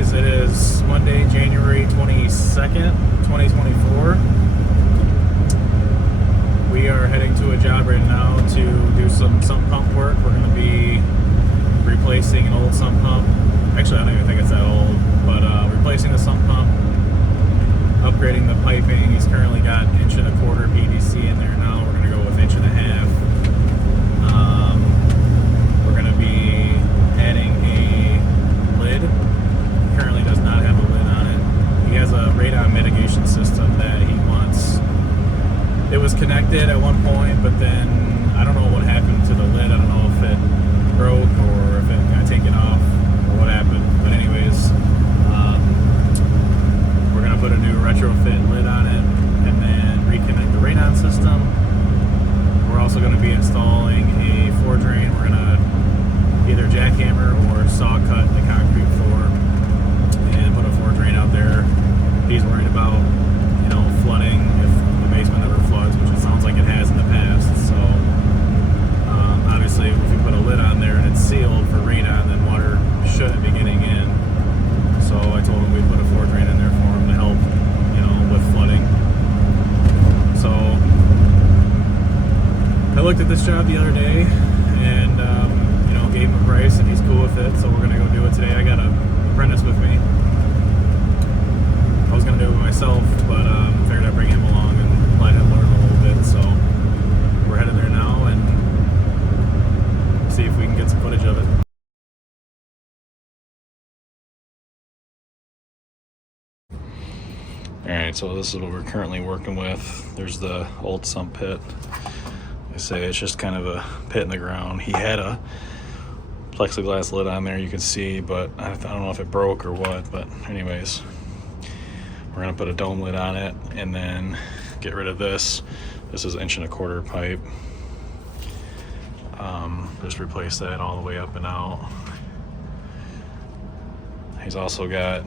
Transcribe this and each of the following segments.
guys, it is Monday, January 22nd, 2024. We are heading to a job right now to do some sump pump work. We're going to be replacing an old sump pump. Actually, I don't even think it's that old, but replacing the sump pump, upgrading the piping. He's currently got 1.25" PVC in there now. We're going to go with 1.5". We're going to be adding a lid. Currently does not have a lid on it. He has a radon mitigation system that he wants. It was connected at one point, but then I don't know what happened to the lid. I don't know if it broke or if it got taken off or what happened. But anyways, we're going to put a new retrofit lid on it and then reconnect the radon system. We're also going to be installing a floor drain. We're going to either jackhammer or saw cut the concrete floor and put a floor drain out there. He's worried about, flooding if the basement ever floods, which it sounds like it has in the past. So obviously, if we put a lid on there and it's sealed for radon, then water shouldn't be getting in. So I told him we'd put a floor drain in there for him to help, with flooding. So I looked at this job the other day and gave him a price and he's cool with it, so we're gonna go do it today. I got an apprentice with me. I was gonna do it myself, but figured I'd bring him along and let him learn a little bit. So we're headed there now and see if we can get some footage of it. Alright, so this is what we're currently working with. There's the old sump pit. I say it's just kind of a pit in the ground. He had a plexiglass lid on there, you can see, but I don't know if it broke or what. But anyways, we're gonna put a dome lid on it and then get rid of this. This is 1.25" pipe. Just replace that all the way up and out. He's also got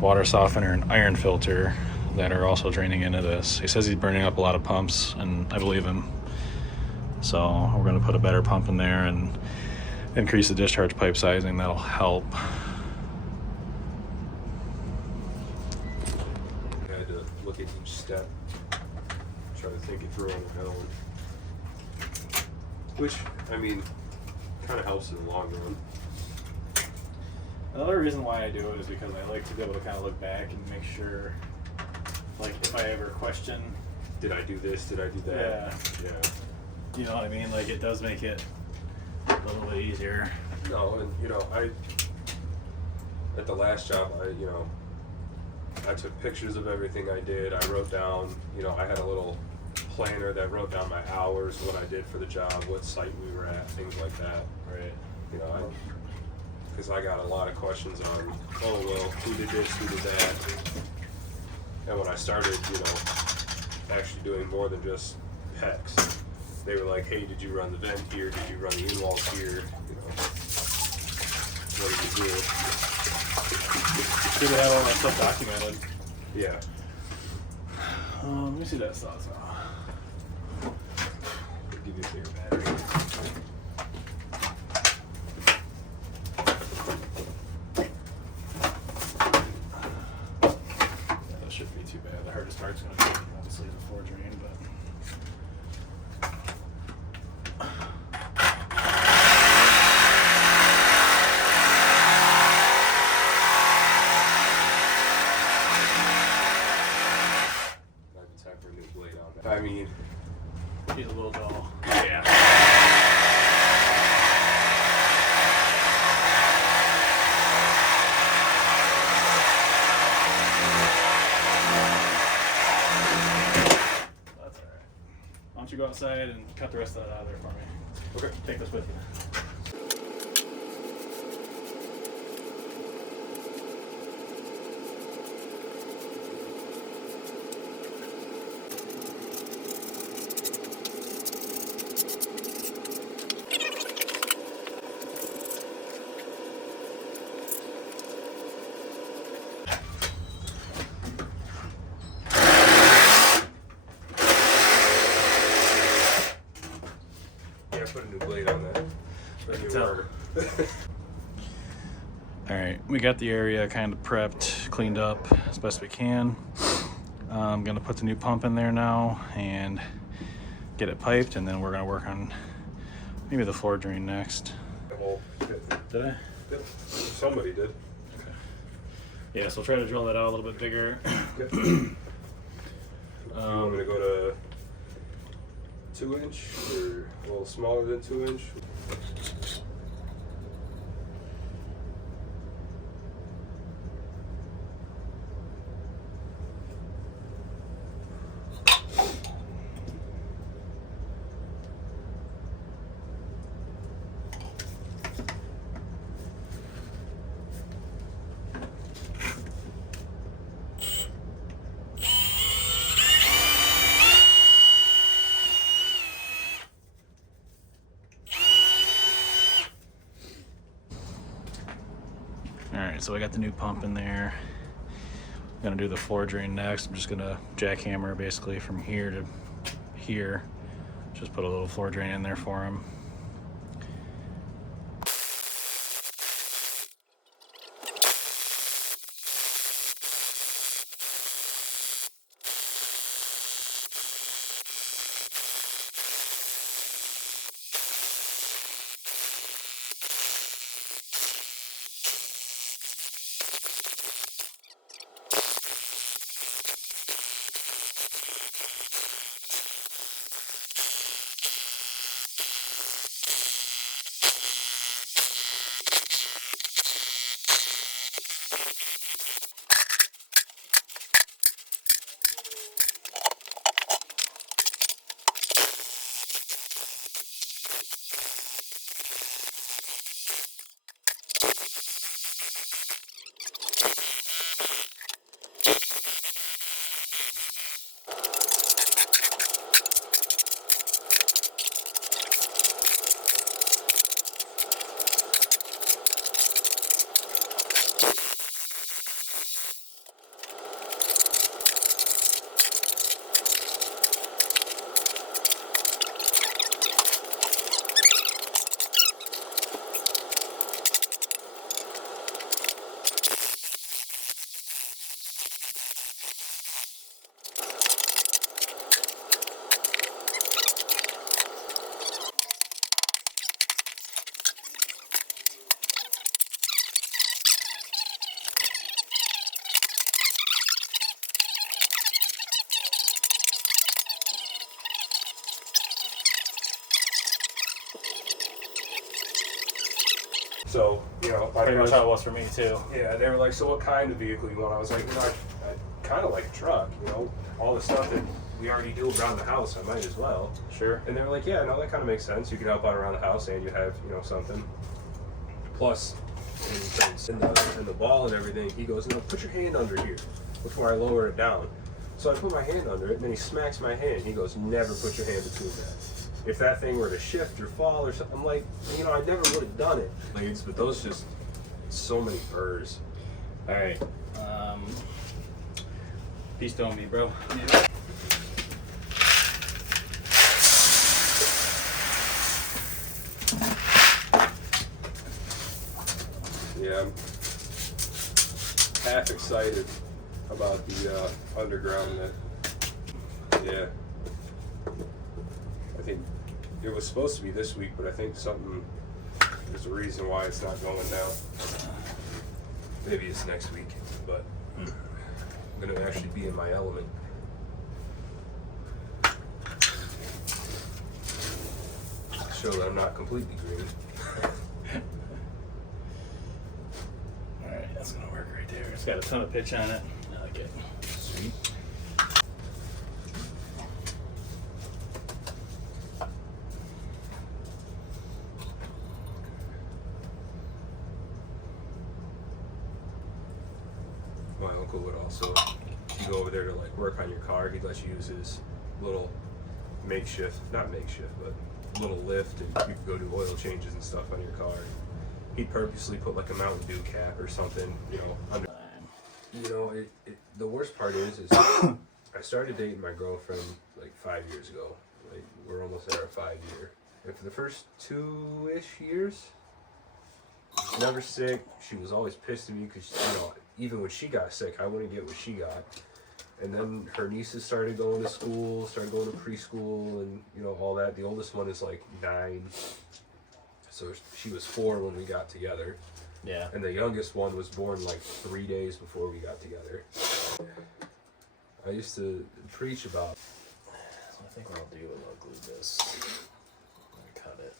water softener and iron filter that are also draining into this. He says he's burning up a lot of pumps, and I believe him. So we're going to put a better pump in there and increase the discharge pipe sizing. That'll help. I had to look at each step, try to think it through on my own. Which, kind of helps in the long run. Another reason why I do it is because I like to be able to kind of look back and make sure, like, if I ever question, did I do this? Did I do that? Yeah. You know what I mean? Like, it does make it a little bit easier. No, and at the last job, I took pictures of everything I did. I wrote down, I had a little planner that wrote down my hours, what I did for the job, what site we were at, things like that. Right. Because I got a lot of questions on, who did this, who did that. And when I started, actually doing more than just PEX, they were like, hey, did you run the vent here? Did you run the in-walls here? What did you do? Good to have all that stuff documented. Yeah. Let me see that sauce now. Give you a bigger battery. Too bad. The hardest part's going to be obviously the floor drain, but Might be time for a new blade on that. he's a little dull. Yeah. Why don't you go outside and cut the rest of that out of there for me? Okay. Take this with you. Put a new blade on that. I can tell. All right, we got the area kind of prepped, cleaned up as best we can. I'm gonna put the new pump in there now and get it piped, and then we're gonna work on maybe the floor drain next. Did I? Yep. Somebody did. Okay. Yeah, so we'll try to drill that out a little bit bigger. Okay. You want me to go to 2-inch or a little smaller than 2-inch? Alright, so I got the new pump in there. I'm gonna do the floor drain next. I'm just gonna jackhammer basically from here to here. Just put a little floor drain in there for him. So, you know, Pretty much how it was for me too. yeah, they were like, so what kind of vehicle you want? I was like, you know, I kind of like a truck, you know, all the stuff that we already do around the house, I might as well. Sure. And they were like, yeah, no, that kind of makes sense. You could help out around the house and you have, you know, something. Plus, in the ball and everything, he goes, no, put your hand under here before I lower it down. So I put my hand under it, and then he smacks my hand. He goes, never put your hand between that. If that thing were to shift or fall or something, I'm like, you know, I never would have done it. Blades, but those just, so many burrs. All right. Peace don't me, bro. Yeah. Yeah, I'm half excited about the underground net. Yeah. I think it was supposed to be this week, but I think there's a reason why it's not going now. Maybe it's next week, but I'm going to actually be in my element. Show that I'm not completely green. Alright, that's gonna work right there. It's got a ton of pitch on it. I like it. Sweet. My uncle would also, if you go over there to like work on your car, he'd let you use his little not makeshift, but little lift, and you could go do oil changes and stuff on your car. He'd purposely put like a Mountain Dew cap or something, you know, under. You know, the worst part is I started dating my girlfriend like 5 years ago. Like, we're almost at our 5 year. And for the first 2-ish years, never sick. She was always pissed at me because, you know, even when she got sick, I wouldn't get what she got. And then her nieces started going to school, started going to preschool, and, you know, all that. The oldest one is like 9. So she was 4 when we got together. Yeah. And the youngest one was born like 3 days before we got together. I used to preach about. So I think what I'll do is I'll glue this and cut it.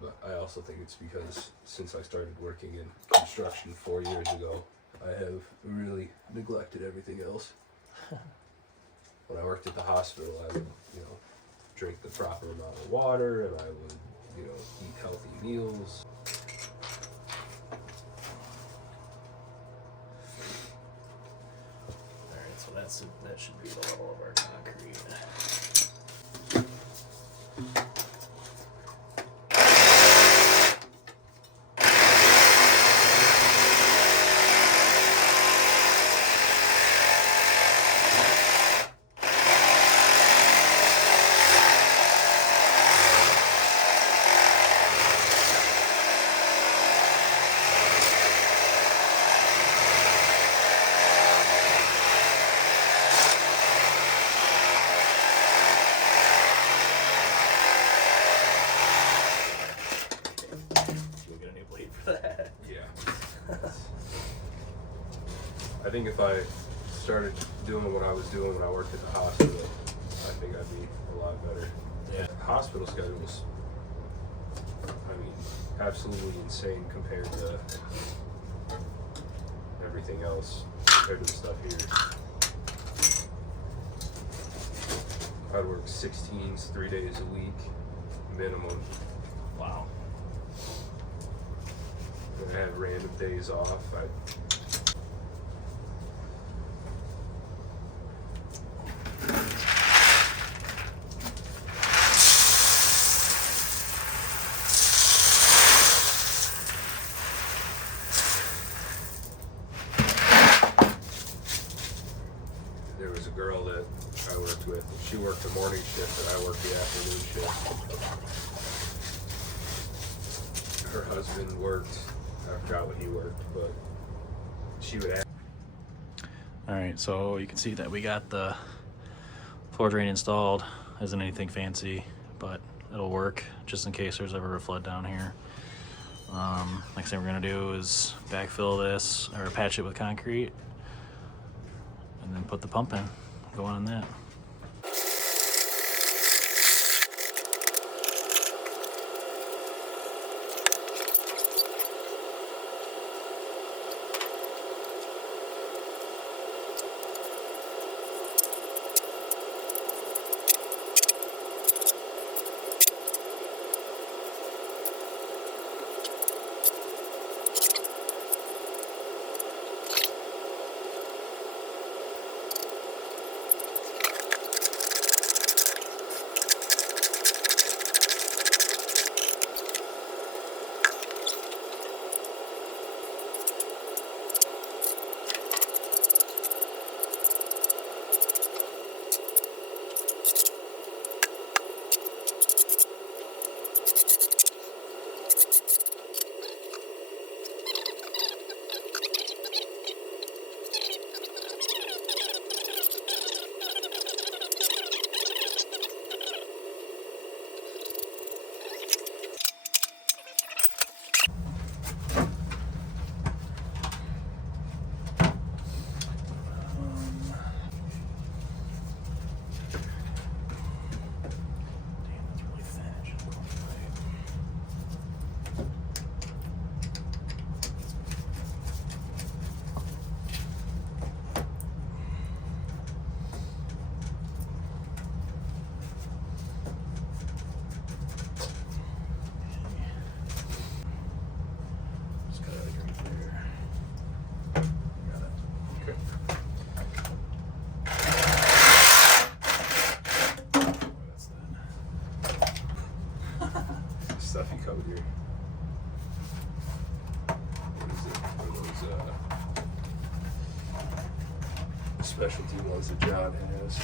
But I also think it's because since I started working in construction 4 years ago, I have really neglected everything else. When I worked at the hospital, I would, you know, drink the proper amount of water, and I would, you know, eat healthy meals. Alright, so that should be the level of our concrete. I think if I started doing what I was doing when I worked at the hospital, I think I'd be a lot better. Yeah. Hospital schedules, I mean, absolutely insane compared to everything else, compared to the stuff here. I'd work 16s 3 days a week, minimum. Wow. And I have random days off. There was a girl that I worked with. She worked the morning shift and I worked the afternoon shift. Her husband worked, I forgot what he worked, but she would ask. Alright, so you can see that we got the floor drain installed. Isn't anything fancy, but it'll work just in case there's ever a flood down here. Next thing we're gonna do is backfill this, or patch it with concrete, and then put the pump in. Go on that. Stuff you covered here. What is it? One of those specialty ones that John has.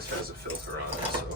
This has a filter on it, so.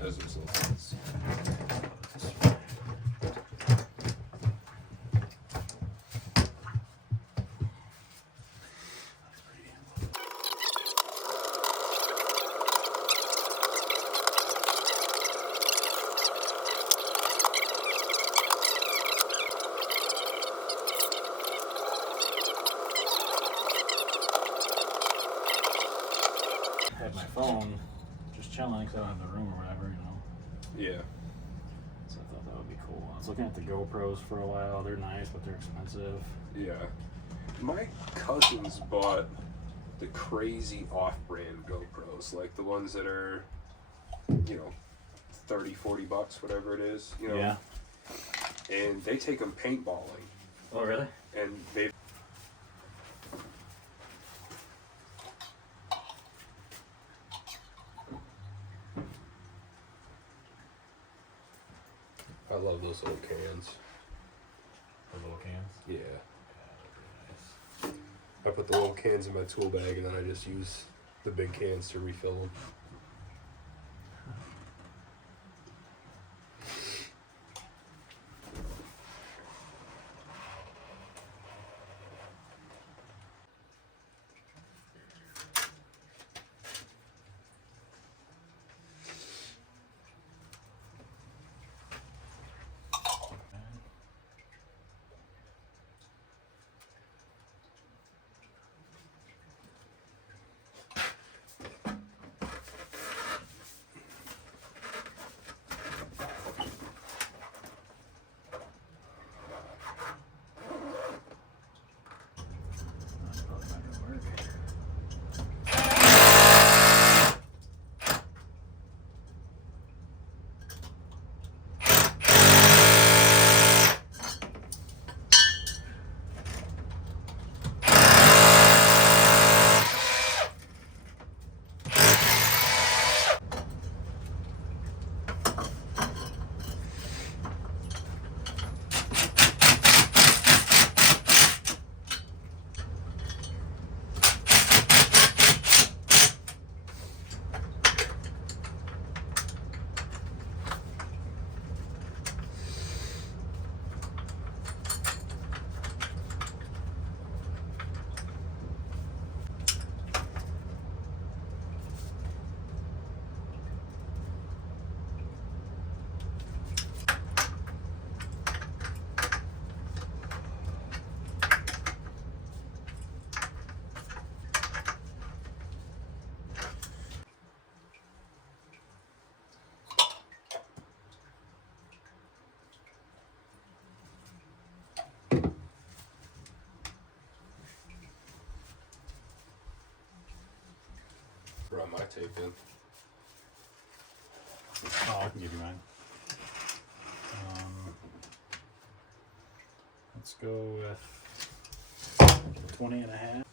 As this opens. I had my phone just chilling because I don't have the room or whatever, you know. Yeah. So I thought that would be cool. I was looking at the GoPros for a while. They're nice, but they're expensive. Yeah. My cousins bought the crazy off-brand GoPros, like the ones that are, you know, 30, 40 bucks, whatever it is, you know. Yeah. And they take them paintballing. Oh, really? And they. I love those little cans. The little cans? Yeah. I put the little cans in my tool bag and then I just use the big cans to refill them. That's probably not gonna work. Brought my tape in. Oh, I can give you mine. Let's go with 20 and a half.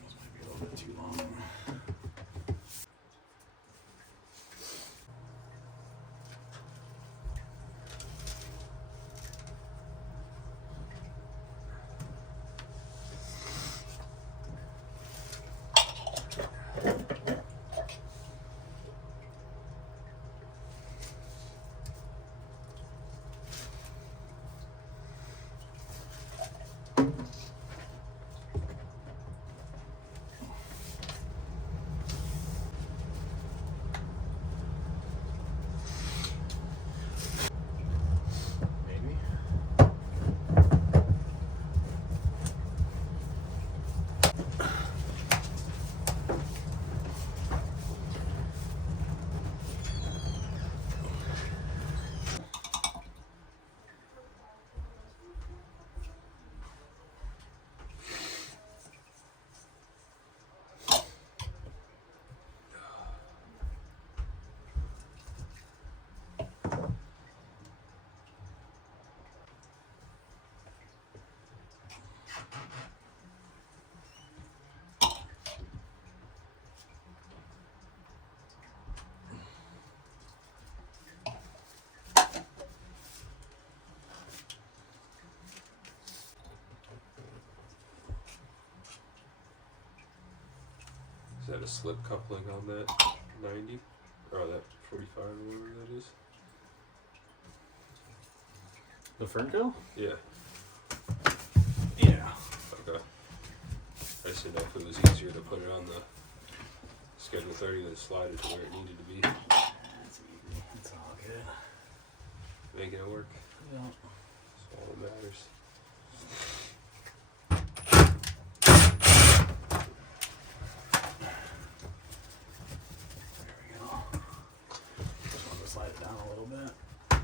This might be a little bit too long. had a slip coupling on that 90 or that 45 or whatever that is. The Fernco? Yeah. Yeah. Okay. I just didn't know if it was easier to put it on the Schedule 30 than slide it to where it needed to be. That's easy. It's all good. Making it work. Yeah. That's all that matters. There we go. Just want to slide it down a little bit. There.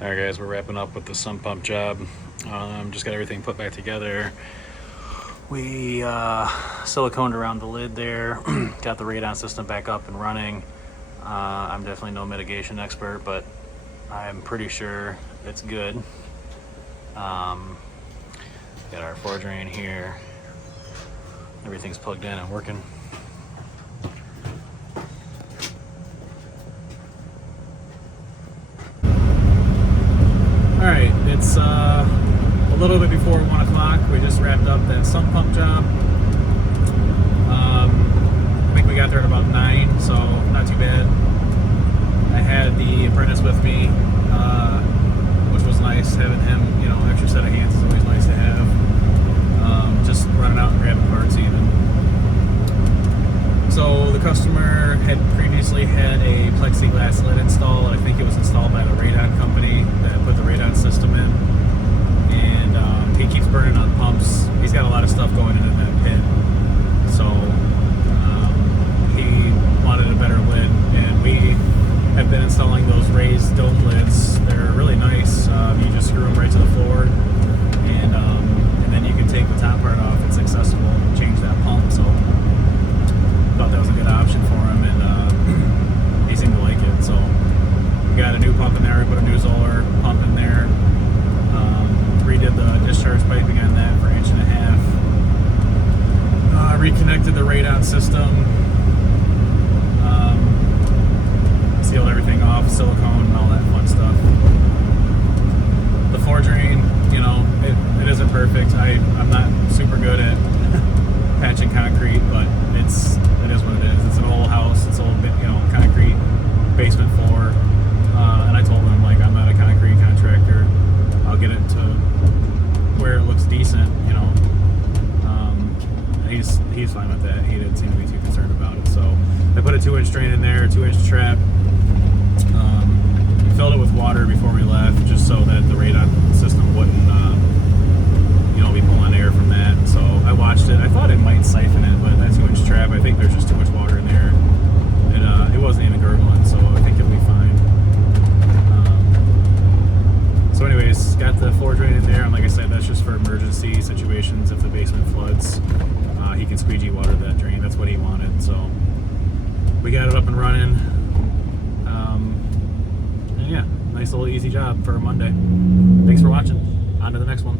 Alright guys, we're wrapping up with the sump pump job. Just got everything put back together. We siliconed around the lid there, got the radon system back up and running. I'm definitely no mitigation expert, but I'm pretty sure it's good. Got our floor drain here. Everything's plugged in and working. Alright, it's a little bit before 1 o'clock. We just wrapped up that sump pump job. I think we got there at about 9, so not too bad. I had the apprentice with me, which was nice. Having him, you know, extra set of hands is always nice to have. Just running out and grabbing parts even. So the customer had previously had a plexiglass lid installed. I think it was installed by the radon company that put the radon system in. And he keeps burning on pumps. He's got a lot of stuff going into that pit. So he wanted a better lid. And we have been installing those raised dome lids. They're really nice. You just screw them right to the floor. And then you can take the top part off. It's accessible and change that pump. So thought that was a good option for him, and he seemed to like it. So we got a new pump in there. We put a new Zoller pump in there. Redid the discharge piping on that for 1.5 inches. Reconnected the radon system. Sealed everything off, silicone, and all that fun stuff. The floor drain, you know, it isn't perfect. I'm not super good at patching concrete, but it is what it is. It's an old house. It's old, you know, concrete basement floor. And I told him, like, I'm not a concrete contractor. I'll get it to where it looks decent, you know. And he's fine with that. He didn't seem to be too concerned about it. So I put a 2-inch drain in there, 2-inch trap. Filled it with water before we left, just so that the radon system wouldn't, you know, be pulling air from that. So I watched it. I thought it might siphon it, but that 2-inch trap, I think there's just too much water in there. And it wasn't even gurgling, so I think it'll be fine. So anyways, got the floor drain in there, and like I said, that's just for emergency situations. If the basement floods, he can squeegee water that drain. That's what he wanted. So we got it up and running. And yeah, nice little easy job for a Monday. Thanks for watching. On to the next one.